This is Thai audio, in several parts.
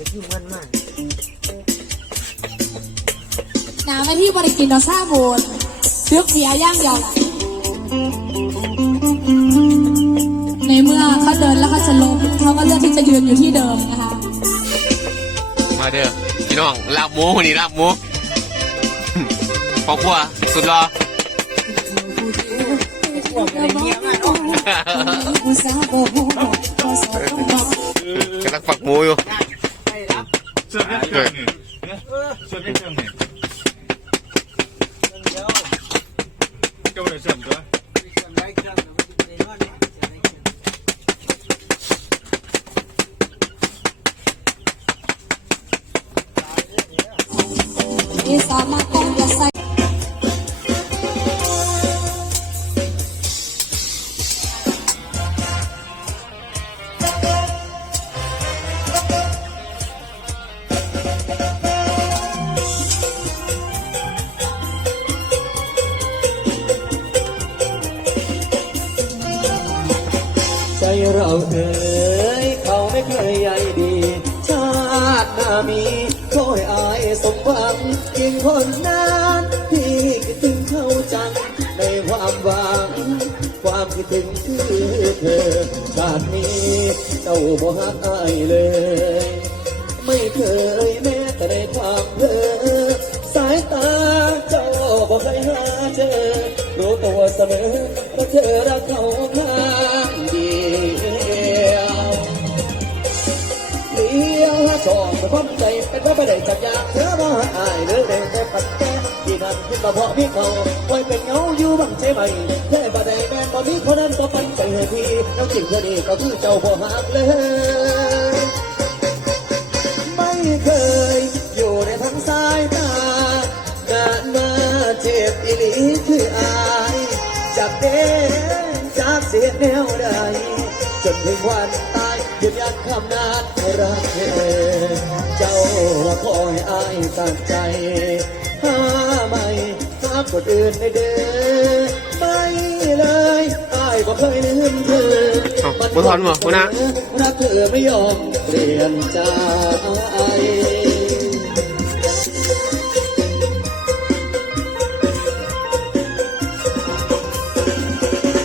คือที่มันมากน้ำไม่ที่บริกินเราซาโบนซึกเสียย่างเดียวล่ะในเมื่อเขาเดินแล้วเขาสลบเขาก็เลือกที่จะยืนอยู่ที่เดิมนะคะมาเด้อพี่น้องลาบหมูวันนี้ลาบหมูพ่อครัวสุดรอกำลังฝักหมูอยู่ เสื้อไม่เครื่องนี่เสื้อไม่เครื่องนี่เจ้าเลยเสื้อตัวที่สามารถแต่งจะใส่ เราเอ่ยเขาไม่เคยใยดี ชาติหน้ามีขอให้อายสมหวังยิ่งคนนั้นที่คิดถึงเขาจังในความหวัง ความคิดถึงคือเธอชาตินี้เจ้าบ่ฮักอายเลย ไม่เคยแม้แต่ในความเพลอสายตาเจ้าบอกให้หาเจอรู้ตัวเสมอว่าเธอรักเขาข้า สองมาพร้อมใจเป็นว่าไปได้จากอย่างเธอมาอายเลือเร็วแต่ปัดแก้ที่นั่นขึ้นมาเพาะพี่เขาไว้เป็นเงาอยู่บังใช่ไหมแค่บ่ได้แม่นบ่มีคนนั้นก็ปันใจให้พี่แล้วจริงเธอนี่ก็คือเจ้าบ่หักเลย ไม่เคยอยู่ในทั้งสายตางานมาเจ็บอีหลีคืออายจากเด้จากเสียแนวใดจนถึงวันตายยืนยันคำนานรักเธอ ตั้งใจหาไม่หาคนอื่นในเด้อไม่เลยอายบ่เคยลืมเธอเอ้าบ่ทันบ่บ่นะรักเธอไม่ยอมเปลี่ยนใจ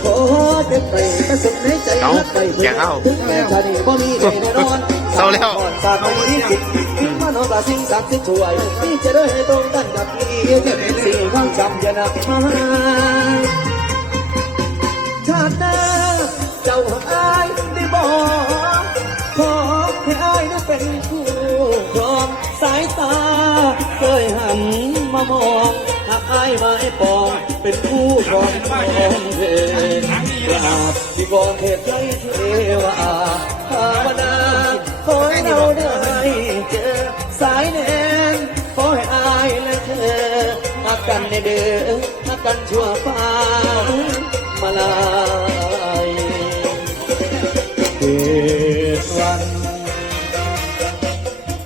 ขอเก็บไปกระสุนในใจเอารักไปแกะเอาถึงแม้ชาตินี้บ่มีใครแน่นอนเศร้าแล้ว ก่อนสาดไม่มีสิทธิ์ถึงมันเอาแต่สิ่งศักดิ์สิทธิ์ช่วยที่จะได้ตรงกันกับพี่แค่เป็นสิ่งความจำอย่านับมาชาติหน้าเจ้าหายได้บอกขอให้อายได้นเป็นผู้ครองสายตา เคยหันมามองหากอายมาให้ปองเป็นผู้ครองของเธอกราบที่กองเทพใจ ชั่วฟ้ามาลายเกิดวัน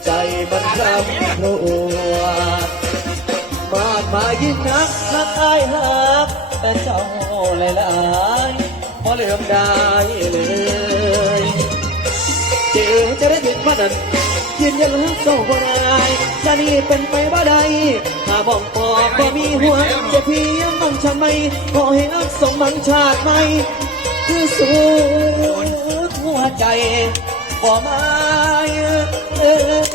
ใจมันรำครวมากมายยิ่งนักรักอายหัก แต่เจ้าหลายๆพอเลืมได้เลย เจอจะได้ถึงวันนั้น ยืนยันรักเจ้าบ่ได้ชานี่เป็นไปบ่ได้ถ้าบ้องปอกบ่มีหัวจะเพียงต้องฉันไม่ขอให้รักสมบังชาติไหมคือสูดหัวใจบ่มาเออ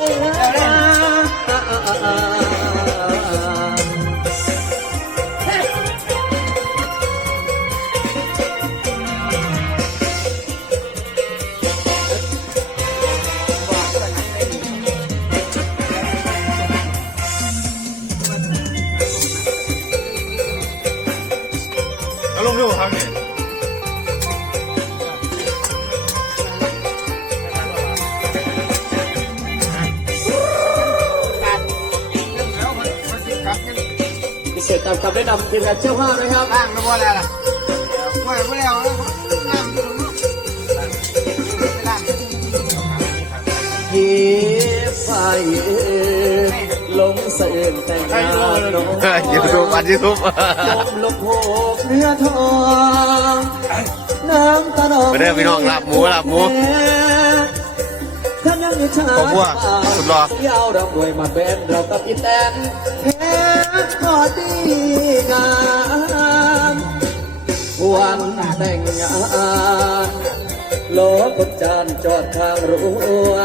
ับพิเศษตามคำแนะนำทีมงานเชี่ยวห้านะครับบ้างแล้วว่าอะไรล่ะว่าแล้วน้ำอยู่ตรงนู้นยีไฟลงเสื่นแต่งงานน้องเออยูทูบอันยูทูบลมลมโหกเนื้อทองน้ำตาหนองไปเด้พี่น้องลาบหมูลาบหมู ยังชาขอบคุณว่ะสุดหล่อยาวเราด้วยมาแบนเรากับอีแตนแพ้พอดีงามวันแต่งงานโลกบจานจอดข้างรั้ว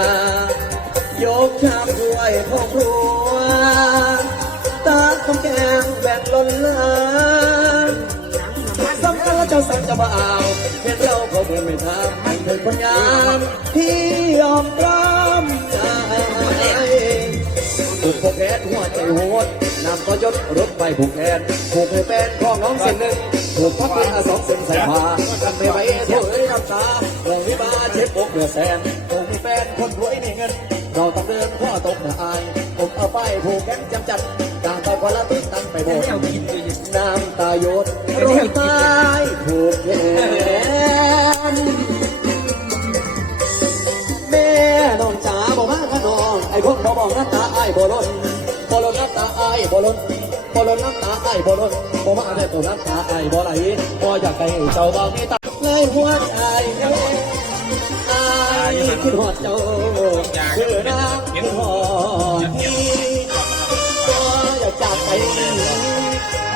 ยกชามถ้วยพ่อครัว ตาคำแกงแบนล้นลานสำคัญ เจ้าสั่งจะมาเอาเห็นเราเขาเดินไม่ทำเป็นคนงามที่ยอมรับใจผูกผูกแขนหัวใจโหดนำต่อยศรถไปผูกแขนผูกให้แฟนของน้องเส้นหนึ่งผูกพักเป็นอาสองเส้นสายฟ้ากันไม่ไหวเท่าเอ้ยน้ำตาห่วงวิบาเจ็บอกเหนือแสน ไปผูกแขนจำจัดต่างไปคนละติ๊กตั้งไปโบกน้ำตาหยดโรยไม้ผูกแขนแม่น้องจ๋าบอกมาขนองไอ้คนเขาบอกน้ำตาไอ้ายบ่ล้นบ่ล้นน้ำตาไอ้ายบ่ล้นบ่ล้นน้ำตาไอ้ายบ่ล้นบ่มาได้ตัวน้ำตาไอ้ายบ่ไหลบ่อยากให้เจ้าบ่มีตาเลยหัวใจเอ้ยไอ้คิดฮอดเจ้าคือน้ำคิดฮอด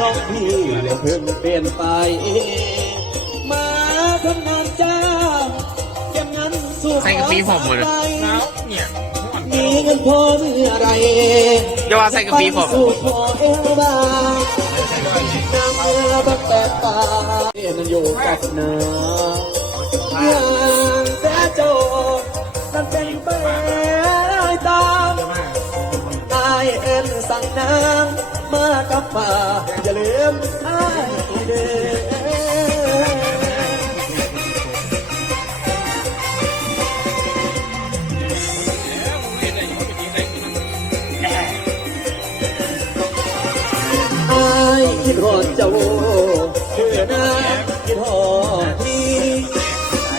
น้องพี่เลยเพิ่งเปลี่ยนไป มาทำงานจ้างเก็บเงินสู่ใส่กระปีผมหมดเลยแล้วเนี่ยมีเงินพอเมื่อไรอย่าว่าใส่กระปีผมสู่พอเอวบางนางเรือบักแต่ตาเอ็นอยู่กับนาอย่างแต่โจนั่นเป็นไปตามตายเอ็นสั่งนาง มากับป่าอย่าลืมไอ้ายเด้อายคิดฮอดเจ้าคือนะคิดฮอดพี่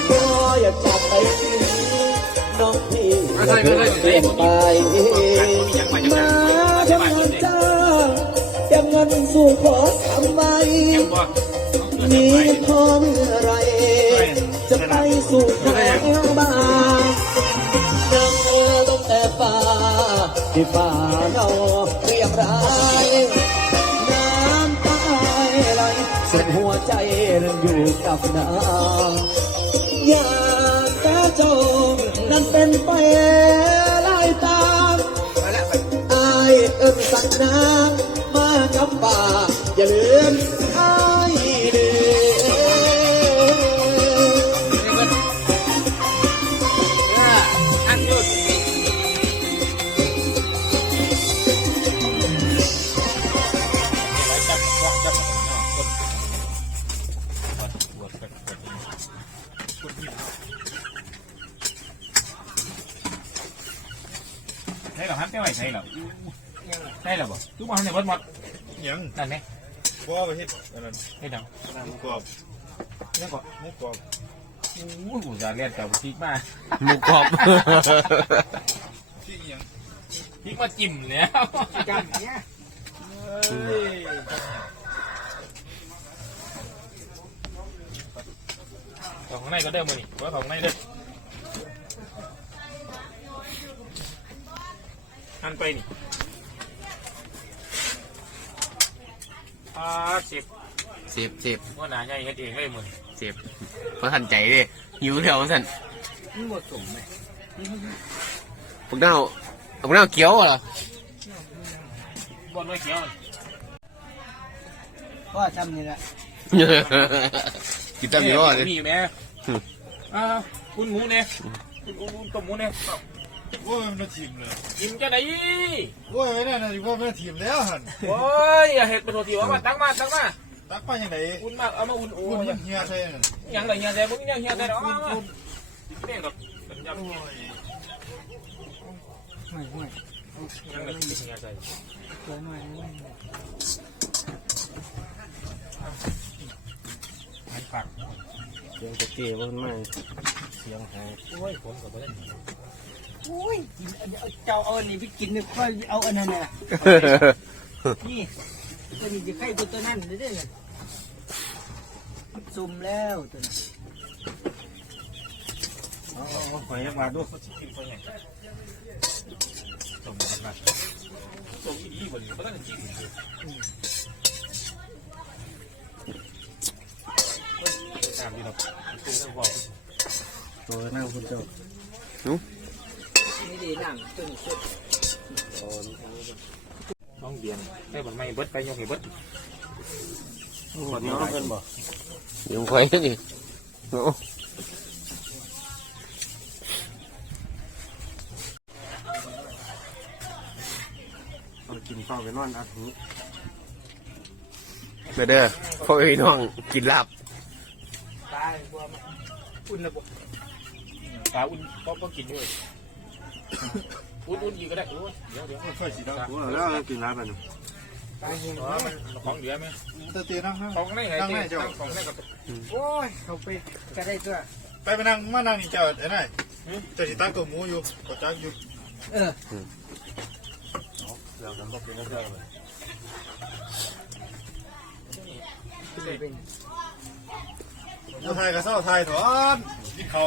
ก็อยากจากไปน้องพี่อย่าเพิ่งเปลี่ยนไปมาทำงา สู่ขอทำไมมีเงินพอเมื่อไร จะไปสู่ขอบ้างนั่งเรือลงแต่ฟ้าที่ฟ้าเราเรียบร้ายน้ำตาไหลสุดหัวใจนั้นอยู่กับนางอยากแต่จงนั้นเป็นไปไล่ตามไอายเอิ้นสักนางมา ป่า อย่าลืมอายเด้อใช่หรอครับไม่ไหวใช่หรอใช่หรอบ่ทุกวันเนี่ยวัดหมด ยังนั่นไหมบ่ไปเฮ็ดอันนั้นให้ดังหมูกรอบนี่ก็หมูกรอบโอ้ยกูจะเรียนกับพริกมาหมูกรอบที่ยังพริกมาจิ้มแล้วจังเนี่ยของข้างในก็เดิมมานี่ว่าของข้างในเด้อหันไปนี่ อ่าสิบสิบสิบว่าหนาใหญ่เฮ็ดเองเลยมึงสิบเพราะทันใจดิหิวเถวสันมันบ่สมไหมพวกเน่าพวกเน่าเกี้ยวเหรอบอลไม่เกี่ยวว่าทำนี่แหละกินตามยี่ห้อเลยมีอยู่ไหมอ่าคุณหมูเนี่ยคุณคุณต้มหมูเนี่ย โอ้ยมันทีมเลยกินจะไหนโอ้ยนั่นน่ะว่ามันทีมแล้วหั่นโอ้ยอย่าเห็ดเป็นตัวทีว่ามาตั้งมาตั้งมาตักไปยังไงอุ่นมากเอามาอุ่นอุ่อุ่นนมันเฮียใช่นั่นยังไงเฮียแต่พวกนี้ยังเฮียแต่เอามามาเด็กแบบเป็นยังโอ้ยไม่ไม่ยังแบบเฮียใจเกินหน่อยไม่หันฝักเสียงตะเกียบมันไม่เสียงหายโอ้ยผมกับเพื่อน โอ้ยกินอันนี้เอาเจ้าเอาอันนี้ไปกินเนี่ยค่อยเอาอันนั้นน่ะนี่ตัวนี้จะไข่ตัวตัวนั้นได้เลยซุ่มแล้วตัวนั้นหอยยังมาดูส่งมาส่งอีดีกว่านี้เพราะนั่นจริงตามดีหรอกคือต้องบอกตัวนั่งคุณเจ้า นี่ดีน้ำตึ้งสุดน้องเบียนได้บนไม่เบิดไปยกให้เบิดหมดน้องเพิ่นบ่ยังคอยนี่โอ้เอากินข้าวไปนอนอัดหูมาเด้อพ่อพี่น้องกินลาบตายบัวมันอุ่นระบบปลาอุ่นก็ก็กินด้วย อุ่นอุ่นอีกก็ได้โอ้ยเดี๋ยวเดี๋ยวค่อยสิดังหัวแล้วกินน้ำไปนู่นตายหุ่นอ๋อมันของเหลือไหมตะเตียนั่งของไหนไงเจ้าของไหนก็โอ้ยเขาไปก็ได้ตัวไปไปนั่งมานั่งนี่เจ้าไอ้นายเจ้าสิตั้งตัวหมูอยู่กดจักอยู่เออเดี๋ยวกันบ่เป็นแล้วเจ้าเลยเป็นอยู่ไทยก็เศร้าไทยถอนกินข้าว